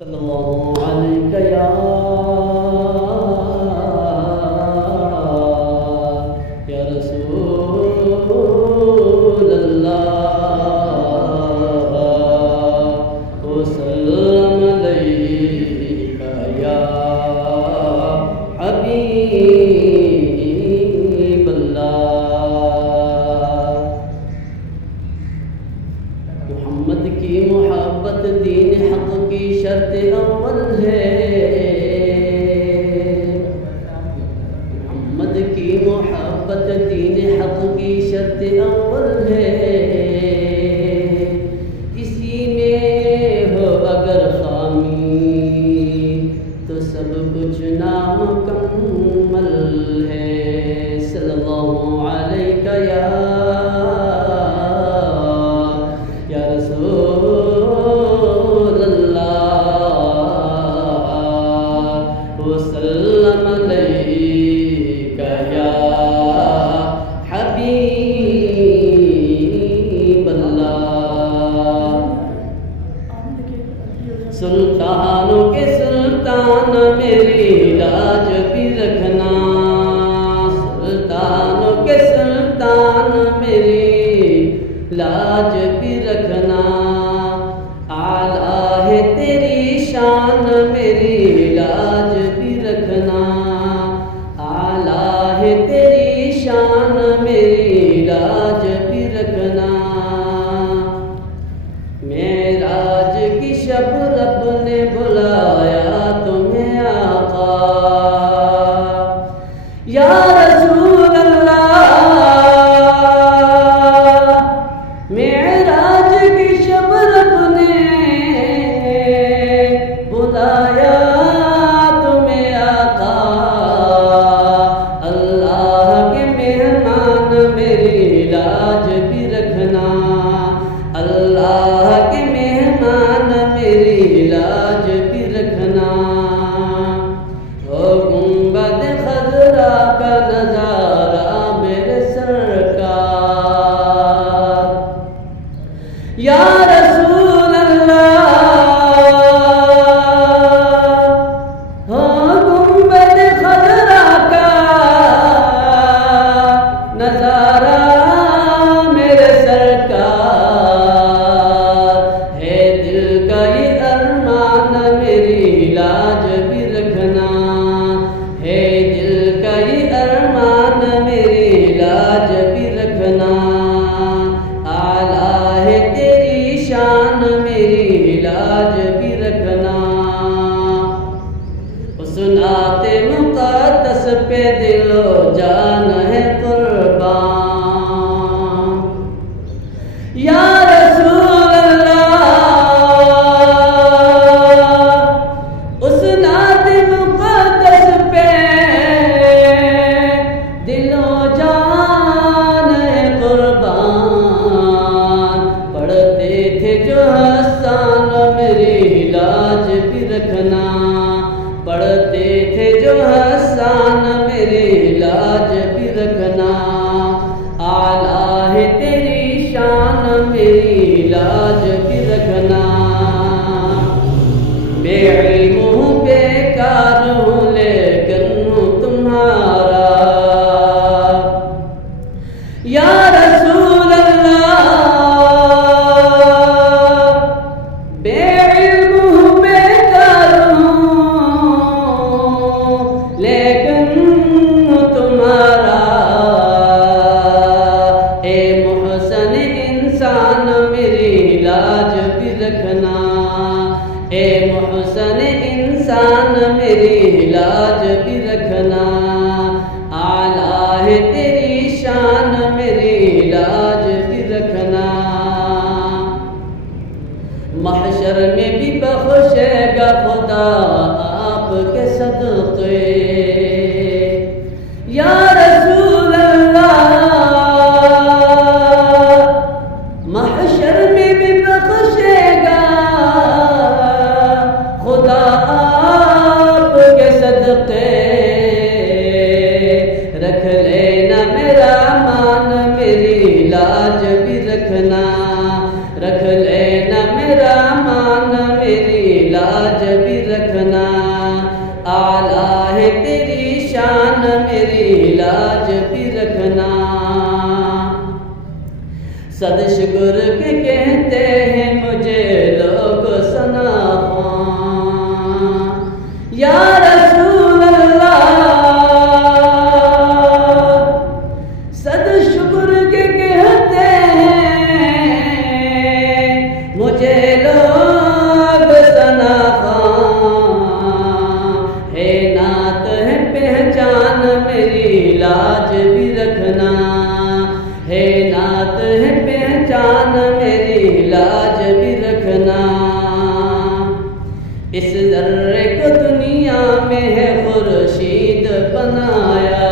सल्लल्लाहु अलैहि या रसूल अल्लाह वसल्लम अलैका या हबीब अल्लाह। मोहम्मद की मोहब्बत दीन हक़ की शर्त अव्वल है। मोहम्मद की मोहब्बत दीन हक़ की शर्त अव्वल है। इसी में हो अगर खामी तो सब कुछ नामुकम्मल है। सल्लल्लाहु अलैका या रसूल अल्लाह वसल्लम अलैका या हबीब अल्लाह। सुल्तानों के सुल्तान मेरी लाज भी रखना, सुल्तानों के सुल्तान मेरी लाज भी रखना। आला है तेरी शान मेरी लाज भी रखना, आला है तेरी शान मेरी लाज भी रखना। मेराज की शब रब ने बुलाया तुम्हें आका या रसूल अल्लाह। मेराज की शब रब ने बुलाया तुम्हें आका। अल्लाह के मेहमान मेरी लाज भी रखना, अल्लाह के मेहमान मेरी लाज भी रखना। ओ गुंबद खजरा का नजारा मेरे सरकार या रसूल अल्लाह। हो गुंबद खजरा का नजारा मेरे सरकार है। दिल का ये अरमान मेरी लाज भी रखना है, दिल का ये अरमान मेरी लाज भी रखना। आला है तेरी शान मेरी लाज भी रखना। सुनाते मुक़द्दस पे दिलो जान है कुर्बान या रसूल अल्लाह। उस नाते मुक़द्दस पे दिलो जान है कुर्बान। पढ़ते थे जो हसन मेरी लाज भी रखना, पढ़ते थे जो हसन मेरी लाज भी रखना। आला है तेरी शान मेरी लाज भी रखना। बेइल्म हूँ बेकार हूँ लेकिन हूँ तुम्हारा या रसूल अल्लाह। बेइल्म हूँ बेकार हूँ लेकिन हूँ तुम्हारा। ए मुहसन इंसान मेरी लाज भी रखना, ए मुहसन इंसान मेरी लाज भी रखना। आला है तेरी शान मेरी लाज भी रखना। महशर में भी बख्शेगा खुदा आपके सदक़े या रसूल अल्लाह। महशर में भी बख्शेगा खुदा आपके सदक़े। रख लेना मेरा मान मेरी लाज भी रखना, रख लेना मेरा मान मेरी लाज सद शुक्र के कहते हैं मुझे लोग सनाफा। या रसूल अल्लाह सद शुक्र के कहते हैं मुझे लोग सनाफा। है नात है पहचान मेरी लाज भी रखना, है नात है पहचान मेरी लाज भी रखना। इस ज़र्रे को दुनिया में है खुर्शीद बनाया,